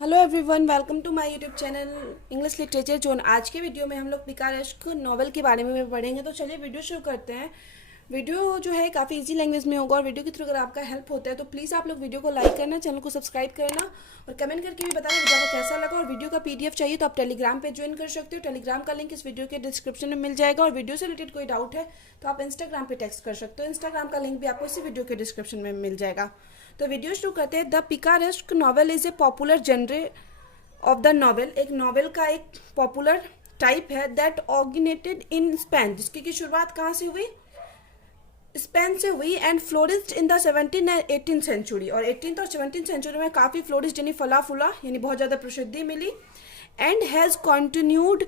Hello everyone, welcome to my YouTube channel English literature zone. आज के video में हम लोग पिकारेस्क नॉवल के बारे में पढ़ेंगे। तो चलिए वीडियो शुरू करते हैं। वीडियो जो है काफ़ी इजी लैंग्वेज में होगा और वीडियो के थ्रू अगर आपका हेल्प होता है तो प्लीज़ आप लोग वीडियो को लाइक करना, चैनल को सब्सक्राइब करना और कमेंट करके भी बताना वीडियो को कैसा लगा। और वीडियो का पीडीएफ चाहिए तो आप टेलीग्राम पे ज्वाइन कर सकते हो। टेलीग्राम का लिंक इस वीडियो के डिस्क्रिप्शन में मिल जाएगा। और वीडियो से रिलेटेड कोई डाउट है तो आप इंस्टाग्राम पे टेक्स्ट कर सकते हो। इंस्टाग्राम का लिंक भी आपको इसी वीडियो के डिस्क्रिप्शन में मिल जाएगा। तो वीडियो शुरू करते हैं। The picaresque novel is a popular genre of the novel. एक नॉवेल का एक पॉपुलर टाइप है दैट ऑर्गेनेटेड इन स्पेन, जिसकी की शुरुआत कहाँ से हुई? स्पेन से हुई and flourished in the 17th and 18th century. और 18th और 17th सेंचुरी में काफ़ी फ्लोरिस्ड यानी फला फूला यानी बहुत ज़्यादा प्रसिद्धि मिली। And has continued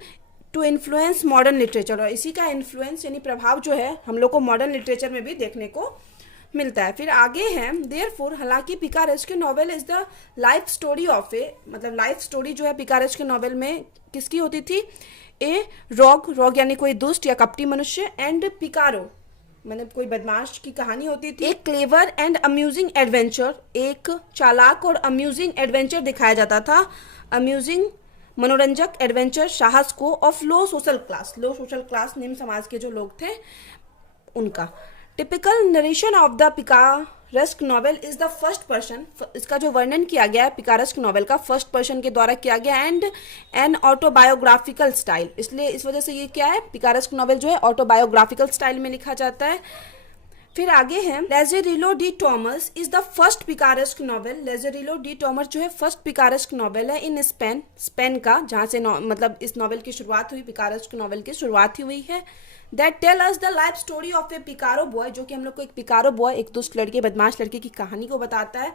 to influence modern literature. और इसी का इन्फ्लुएंस यानी प्रभाव जो है हम लोग को मॉडर्न लिटरेचर में भी देखने को मिलता है। फिर आगे है देयरफॉर, हालांकि picaresque novel is the life story of a, मतलब लाइफ स्टोरी जो है पिकारेस्क नॉवेल में किसकी होती थी? ए रॉग यानी कोई दुष्ट या कपटी मनुष्य, एंड पिकारो मतलब कोई बदमाश की कहानी होती थी। एक क्लेवर एंड अम्यूजिंग एडवेंचर, एक चालाक और अम्यूजिंग एडवेंचर दिखाया जाता था। अम्यूजिंग मनोरंजक, एडवेंचर साहस को, ऑफ लो सोशल क्लास निम्न समाज के जो लोग थे उनका। Typical narration of the picaresque novel is the first person. इसका जो वर्णन किया गया है पिकारेस्क नॉवेल का फर्स्ट पर्सन के द्वारा किया गया। एंड एन ऑटोबायोग्राफिकल स्टाइल, इसलिए इस वजह से ये क्या है, पिकारेस्क नॉवेल जो है ऑटोबायोग्राफिकल स्टाइल में लिखा जाता है। फिर आगे है Lazarillo de Tormes is the first picaresque novel. Lazarillo de Tormes जो है फर्स्ट पिकारेस्क नॉवेल है इन स्पेन का, जहाँ से मतलब इस नॉवेल की शुरुआत हुई, पिकारेस्क नॉवेल की शुरुआत ही हुई है। That tell us the life story of a picaro boy, जो कि हम लोग को एक पिकारो बॉय, एक दुष्ट लड़के, बदमाश लड़के की कहानी को बताता है।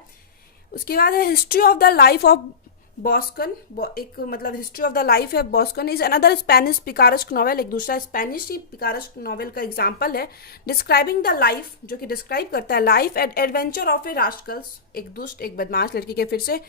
उसके बाद है history of the life of Buscon, एक मतलब हिस्ट्री ऑफ द लाइफ है Buscon is another Spanish picaresque novel, एक दूसरा स्पेनिश ही पिकारेस्क नॉवेल का एग्जाम्पल है। डिस्क्राइबिंग द लाइफ, जो कि डिस्क्राइब करता है life and adventure of a rascals, एक दुष्ट एक बदमाश लड़के के फिर से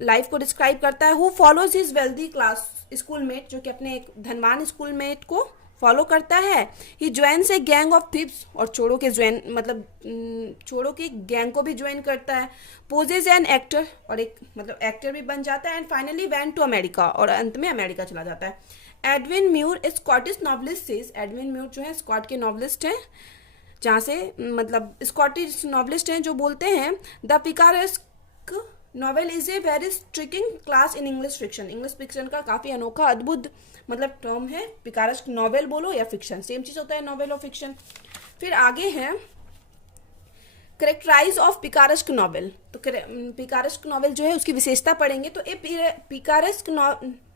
लाइफ को डिस्क्राइब करता है। Who follows his wealthy class schoolmate, जो कि अपने एक धनवान स्कूलमेट को फॉलो करता है। ही ज्वाइन्स ए गैंग ऑफ थिप्स, और चोरों के ज्वाइन मतलब चोरों की गैंग को भी ज्वाइन करता है। पोजेज एन एक्टर, और एक मतलब एक्टर भी बन जाता है। And finally went to America, और अंत में अमेरिका चला जाता है। Edwin Muir a Scottish novelist says, Edwin Muir जो है स्कॉट के नॉवलिस्ट हैं, जहाँ से मतलब स्कॉटिश नॉवलिस्ट हैं, जो बोलते हैं the picaresque novel is a very striking class in English fiction. English fiction का काफ़ी अनोखा अद्भुत मतलब टर्म है पिकारेस्क नॉवेल, बोलो या फिक्शन, सेम चीज़ होता है नॉवेल और फिक्शन। फिर आगे है करेक्टराइज ऑफ पिकारेस्क नॉवेल। तो पिकारेस्क नॉवेल जो है उसकी विशेषता पढ़ेंगे। तो a picaresque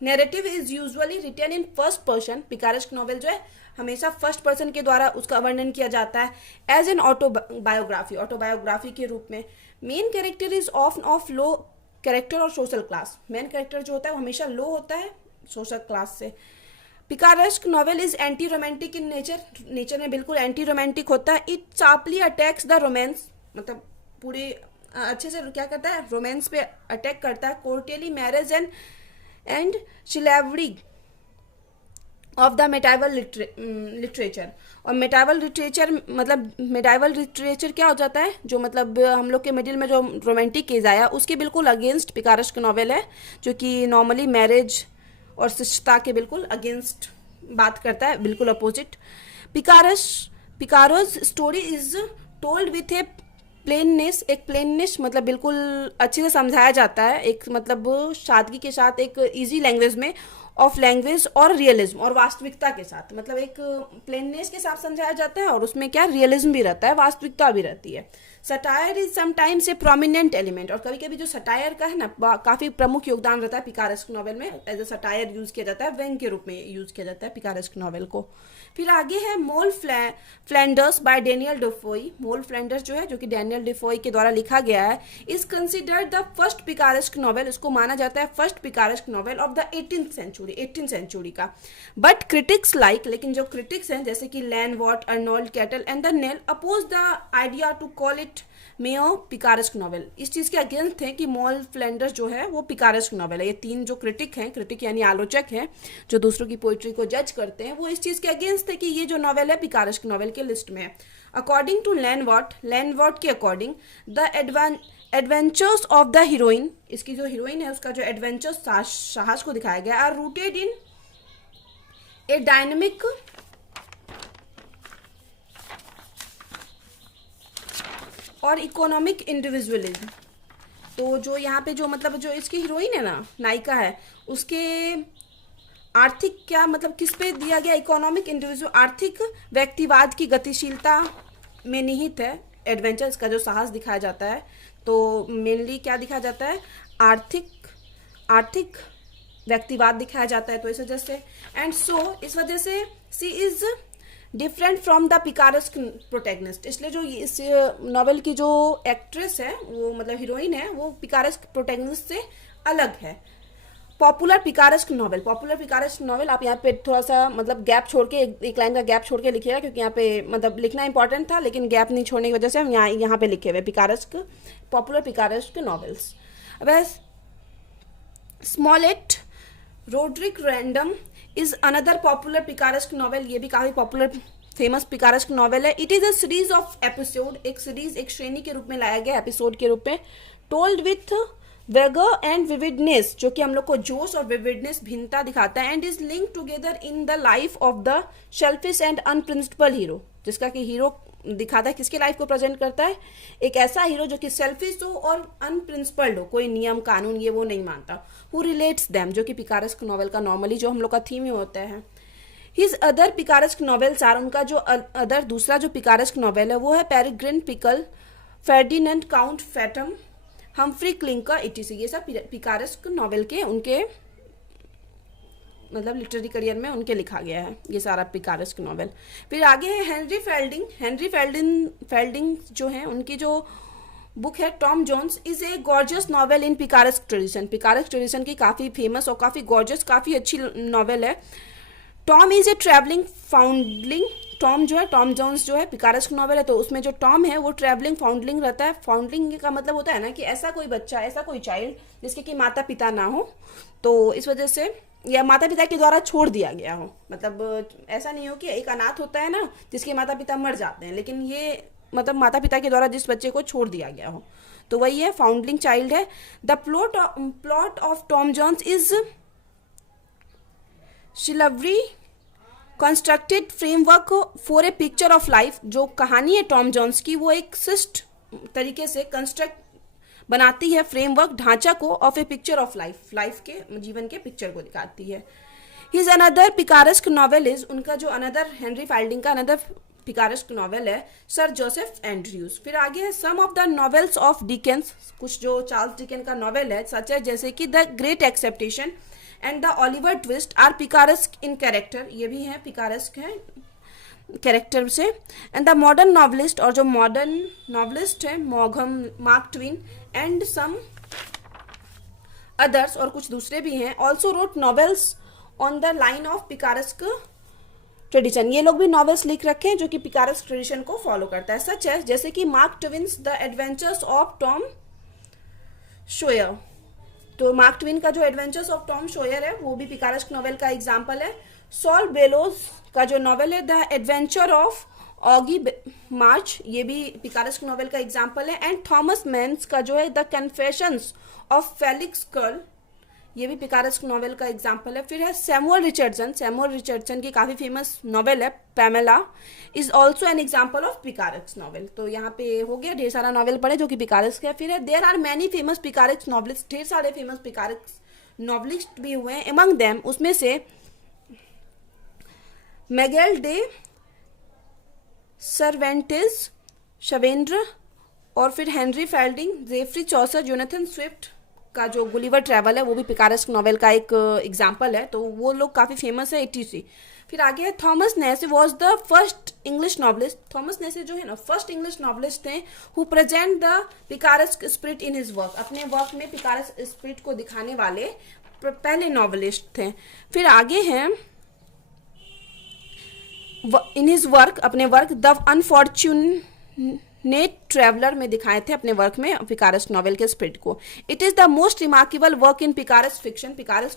narrative is usually written in first person. Picaresque novel जो है हमेशा फर्स्ट पर्सन के द्वारा उसका वर्णन किया जाता है एज एन ऑटोबायोग्राफी के रूप में। Main character is of low character और सोशल क्लास। मेन कैरेक्टर जो होता है वो हमेशा लो होता है सोशल क्लास से। Picaresque novel is anti romantic in nature में बिल्कुल एंटी रोमांटिक होता है। It sharply attacks the romance, मतलब पूरे अच्छे से क्या करता है, रोमांस पे अटैक करता है। Courtly marriage and chivalry of the medieval literature. और मेटाइवल लिटरेचर मतलब मेटाइवल लिटरेचर क्या हो जाता है, जो मतलब हम लोग के मिडिल में जो रोमांटिक एज आया उसके बिल्कुल अगेंस्ट पिकारेस्क नॉवेल है, जो कि नॉर्मली मैरिज और शिष्टता के बिल्कुल अगेंस्ट बात करता है, बिल्कुल opposite. Picaro's story is told with a plainness, एक प्लेननेस मतलब बिल्कुल अच्छे से समझाया जाता है, एक मतलब सादगी के साथ, एक इजी लैंग्वेज में, ऑफ लैंग्वेज और रियलिज्म और वास्तविकता के साथ, मतलब एक प्लेननेस के साथ समझाया जाता है और उसमें क्या रियलिज्म भी रहता है, वास्तविकता भी रहती है। Satire is sometimes a prominent element, और कभी कभी जो सटायर का है ना काफी प्रमुख योगदान रहता है पिकारेस्क नॉवेल में। एज ए सटायर यूज किया जाता है, व्यंग के रूप में यूज किया जाता है पिकारेस्क नॉवेल को। फिर आगे है मोल फ्लैंडर्स बाय डेनियल डेफोई। मोल फ्लैंडर्स जो है, जो कि डेनियल डेफोई के द्वारा लिखा गया है, is considered the first picaresque novel. इसको माना जाता है first picaresque novel of the 18th century का। बट क्रिटिक्स लाइक, लेकिन जो क्रिटिक्स हैं जैसे कि Ian Watt, Arnold Kettle and the Nell oppose the idea to call it Mayo picaresque novel. इस चीज़ के अगेंस्ट थे कि मोल फ्लैंडर्स जो है वो पिकारेस्क नॉवेल है। ये तीन जो क्रिटिक हैं, क्रिटिक यानी आलोचक हैं जो दूसरों की पोइट्री को जज करते हैं, वो इस चीज़ के अगेंस्ट थे कि ये जो नॉवेल है पिकारेस्क नॉवेल के लिस्ट में है। अकॉर्डिंग टू लैन वॉट के according the Adventures of the heroine, इसकी जो हीरोइन है उसका जो एडवेंचर्स साहस को दिखाया गया, are rooted in a dynamic और इकोनॉमिक इंडिविजुअलिज्म। तो जो यहाँ पे जो मतलब जो इसकी हीरोइन है ना, नायिका है, उसके आर्थिक क्या मतलब किस पे दिया गया, इकोनॉमिक इंडिविजुअल, आर्थिक व्यक्तिवाद की गतिशीलता में निहित है एडवेंचर्स का जो साहस दिखाया जाता है। तो मेनली क्या दिखाया जाता है, आर्थिक व्यक्तिवाद दिखाया जाता है। तो इस वजह से एंड सो इस वजह से she is different from the picaresque protagonist, इसलिए जो इस नॉवेल की जो एक्ट्रेस है वो मतलब हीरोइन है वो पिकारेस्क प्रोटैगनिस्ट से अलग है। पॉपुलर पिकारेस्क नॉवेल आप यहाँ पे थोड़ा सा मतलब गैप छोड़ के एक लाइन का गैप छोड़ के लिखिएगा, क्योंकि यहाँ पे मतलब लिखना इंपॉर्टेंट था लेकिन गैप नहीं छोड़ने की वजह से हम यहाँ पे लिखे हुए पॉपुलर पिकारेस्क नॉवेल्स। वैस Smollett Roderick Random is another popular picaresque novel, ये भी काफ़ी पॉपुलर फेमस पिकारेस्क नॉवेल है। It is a series of episode, एक श्रेणी के रूप में लाया गया, एपिसोड के रूप में, टोल्ड विथ वेगर एंड विविडनेस, जो कि हम लोग को जोश और विविडनेस भिन्नता दिखाता है, and is link together in the life of the selfish and unprincipled hero, जिसका कि हीरो दिखाता है किसके लाइफ को प्रेजेंट करता है, एक ऐसा हीरो जो कि सेल्फिश हो और अनप्रिंसिपल्ड हो, कोई नियम कानून ये वो नहीं मानता, हु रिलेट्स देम, जो कि पिकारेस्क नॉवेल का नॉर्मली जो हम लोग का थीम ही होता है। His other picaresque novels are, उनका जो अदर दूसरा जो पिकारेस्क नॉवेल है वो है Peregrine Pickle, Ferdinand Count Fathom, Humphry Clinker etc, ये सब पिकारेस्क नॉवेल के उनके मतलब लिटरेरी करियर में उनके लिखा गया है ये सारा पिकारेस्क नॉवेल। फिर आगे है हेनरी फेल्डिंग जो है उनकी जो बुक है Tom Jones is a gorgeous novel in picaresque tradition की काफ़ी फेमस और काफ़ी गॉर्जियस काफ़ी अच्छी नॉवेल है। Tom is a travelling foundling, Tom Jones जो है पिकारेस्क नॉवेल है तो उसमें जो टॉम है वो ट्रैवलिंग फाउंडलिंग रहता है। फाउंडलिंग का मतलब होता है ना कि ऐसा कोई बच्चा, ऐसा कोई चाइल्ड जिसके कि माता पिता ना हो, तो इस वजह से या माता पिता के द्वारा छोड़ दिया गया हो, मतलब ऐसा नहीं हो कि एक अनाथ होता है ना जिसके माता पिता मर जाते हैं, लेकिन ये मतलब माता पिता के द्वारा जिस बच्चे को छोड़ दिया गया हो, तो वही है फाउंडलिंग चाइल्ड है। The plot of Tom Jones is शिलवरी constructed framework for a picture of life, जो कहानी है टॉम जोन्स की वो एक सिस्ट तरीके से कंस्ट्रक्ट बनाती है फ्रेमवर्क ढांचा को of a picture of life के जीवन के पिक्चर को दिखाती है। His another picaresque novel is, उनका जो अनदर हेनरी फेल्डिंग का अनदर पिकारेस्क नॉवेल है सर जोसेफ एंड्रयूज। फिर आगे है some of the novels of Dickens, कुछ जो चार्ल्स डिकेन का नॉवेल है सच है जैसे कि the great expectation and the Oliver Twist are picaresque in character, ये भी है पिकारेस्क है कैरेक्टर से। एंड द मॉडर्न नॉवलिस्ट, और जो मॉडर्न नॉवलिस्ट है Mark Twain and some others, और कुछ दूसरे भी हैं, also wrote novels on the line of picaresque tradition, ये लोग भी नॉवेल्स लिख रखे हैं जो कि पिकारेस्क ट्रेडिशन को फॉलो करता है। सच है जैसे कि Mark Twain's the Adventures of Tom Sawyer, तो मार्क ट्विन का जो एडवेंचर्स ऑफ टॉम सोयर है वो भी पिकारेस्क नॉवेल का एग्जाम्पल है। सॉल बेलोज का जो नॉवेल है द एडवेंचर ऑफ ऑगी मार्च, ये भी पिकारेस्क नॉवेल का एग्जाम्पल है। एंड थॉमस मैन्स का जो है the confessions of Felix curl, ये भी पिकारेस्क नॉवेल का एग्जाम्पल है। फिर है सैमुअल रिचर्डसन की काफ़ी फेमस नॉवेल है Pamela, is also an example of picaresque novel. तो यहाँ पे हो गया ढेर सारा नॉवेल पढ़े जो कि पिकारेस्क है। फिर है there are many famous picaresque novelist, ढेर सारे फेमस पिकारेस्क नॉवलिस्ट भी हुए हैं। एमंग देम, उसमें से मैगेल डे सर्वेंटेज, शवेंद्र, और फिर Henry fielding, Geoffrey Chaucer, Jonathan Swift का जो गुलिवर ट्रैवल है वो भी पिकारेस्क नॉवेल का एक एग्जाम्पल है, तो वो लोग काफ़ी फेमस है etc। फिर आगे है Thomas Nashe was the first English novelist, Thomas Nashe जो है ना फर्स्ट इंग्लिश नॉवलिस्ट थे who present the picaresque spirit in his work, अपने वर्क में पिकारेस्क स्पिरिट को दिखाने वाले पहले नॉवलिस्ट थे। फिर आगे हैं इन हिज वर्क, अपने वर्क द अनफॉर्चुनेट ट्रैवलर में दिखाए थे अपने वर्क में पिकारेस्क नॉवेल के स्पिरिट को। It is the most remarkable work in picaresque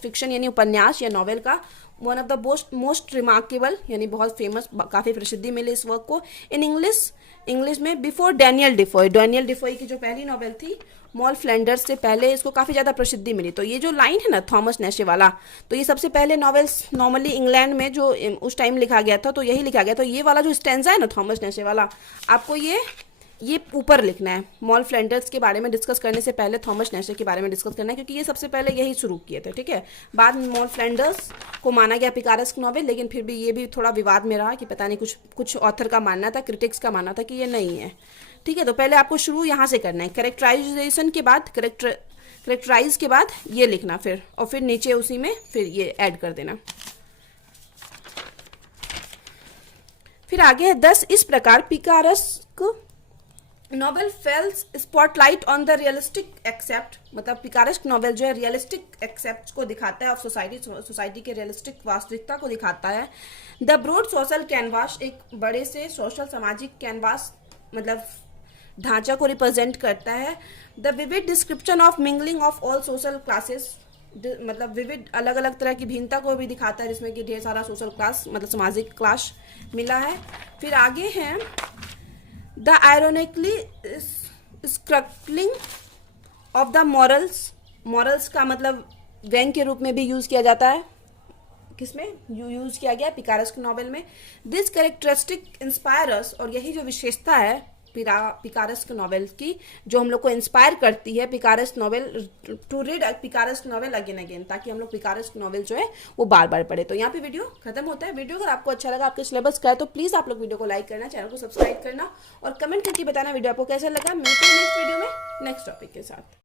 fiction यानी उपन्यास या नॉवेल का one of the most remarkable यानी बहुत फेमस, काफ़ी प्रसिद्धि मिली इस वर्क को। इन इंग्लिश में बिफोर डैनियल डिफॉय की जो पहली नॉवेल थी मॉल फ्लैंडर्स से पहले इसको काफ़ी ज़्यादा प्रसिद्धि मिली। तो ये जो लाइन है ना थॉमस नैशे वाला, तो ये सबसे पहले नॉवेल्स नॉर्मली इंग्लैंड में जो उस टाइम लिखा गया था, तो यही लिखा गया। तो ये वाला जो स्टेंजा है ना थॉमस नैशे वाला, आपको ये ऊपर लिखना है। मॉल फ्लैंडर्स के बारे में डिस्कस करने से पहले थॉमस नैशे के बारे में डिस्कस करना है, क्योंकि ये सबसे पहले यही शुरू किए थे, ठीक है। बाद में मॉल फ्लैंडर्स को माना गया पिकारेस्क नॉवेल, लेकिन फिर भी ये भी थोड़ा विवाद में रहा कि पता नहीं कुछ ऑथर का मानना था, क्रिटिक्स का मानना था कि ये नहीं है, ठीक है। तो पहले आपको शुरू यहाँ से करना है, कैरेक्टराइजेशन के बाद करेक्टराइज के बाद ये लिखना फिर, और फिर नीचे उसी में फिर ये ऐड कर देना। फिर आगे है 10 इस प्रकार picaresque novel fails spotlight on the realistic except, मतलब पिकारेस्क नॉवेल जो है रियलिस्टिक एक्सेप्ट को दिखाता है ऑफ सोसाइटी के रियलिस्टिक वास्तविकता को दिखाता है। द ब्रॉड सोशल कैनवास, एक बड़े से सोशल सामाजिक कैनवास मतलब ढांचा को रिप्रेजेंट करता है। The vivid description of mingling of all social classes, मतलब विविड अलग अलग तरह की भिन्नता को भी दिखाता है, जिसमें कि ढेर सारा सोशल क्लास मतलब सामाजिक क्लास मिला है। फिर आगे है the ironically scrambling of the morals का मतलब व्यंग के रूप में भी यूज किया जाता है। किसमें यूज किया गया? पिकारेस्क नॉवेल में। दिस कैरेक्टरिस्टिक इंस्पायरस, और यही जो विशेषता है पिकारेस्क नॉवेल की जो हम लोग को इंस्पायर करती है picaresque novel to read picaresque novel again again, ताकि हम लोग पिकारेस्क नॉवेल जो है वो बार बार पढ़े। तो यहाँ पे वीडियो खत्म होता है। वीडियो अगर आपको अच्छा लगा, आपके सिलेबस का है, तो प्लीज़ आप लोग वीडियो को लाइक करना, चैनल को सब्सक्राइब करना और कमेंट करके बताना वीडियो आपको कैसा लगा। मिलते हैं नेक्स्ट वीडियो में नेक्स्ट टॉपिक के साथ।